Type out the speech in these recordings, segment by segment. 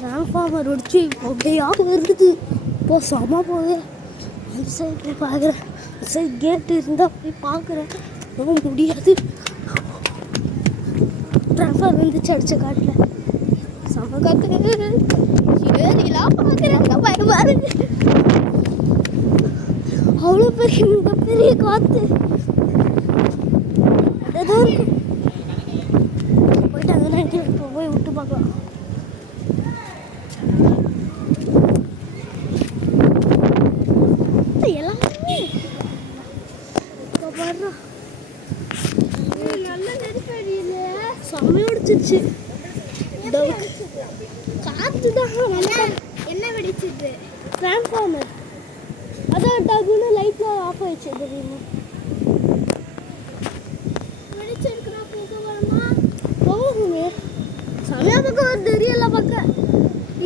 Transformer வெடிச்சு புகையாக இருந்தது. இப்போ செம போகுது. அந்த சைடு போய் பார்க்குறேன். அந்த சைடு கேட்டு இருந்தால் போய் பார்க்குறேன். ரொம்ப முடியாது. டிரான்ஸ்ஃபார்மர் வந்துச்சு அடித்த காட்டில் செம காற்று. ஏறிலாம் பார்க்குறாங்க பயமாக இருக்கு. அவ்வளோ பெரிய மிகப்பெரிய காற்று ஏதோ இருக்கு. போயிட்டு அங்கே நினைக்கிறேன். இப்போ போய் விட்டு பார்க்கலாம். எல்லாமே இப்போ பாரு நல்ல நெருக்கடியில் செம்மையடிச்சிருச்சு. காற்று தான் என்ன வெடிச்சிது. டிரான்ஸ்ஃபார்மர் அதான் டக்குன்னு லைட்லாம் ஆஃப் ஆயிடுச்சு. தெரியுமா வெடிச்சிருக்கிறா போக வரமா போகுமே. செம்மையா பக்கம் ஒரு தெரியல பக்கம்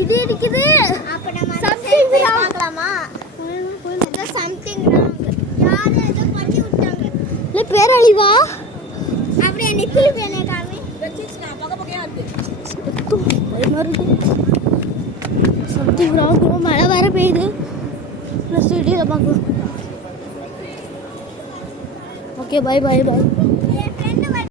இது இருக்குது. அப்போ நம்ம சம்திங் பார்க்கலாமா? சம்திங் யாரும் ஏதோ பண்ணி விட்டாங்க. இல்லை பேரழிவா அப்படியே நிற்கல பேனே காமி சம்திங் ராங். மழை வேற பெய்யுது. ப்ளஸ் வீடியோவில் பார்க்கலாம். ஓகே பாய் பாய் பாய்.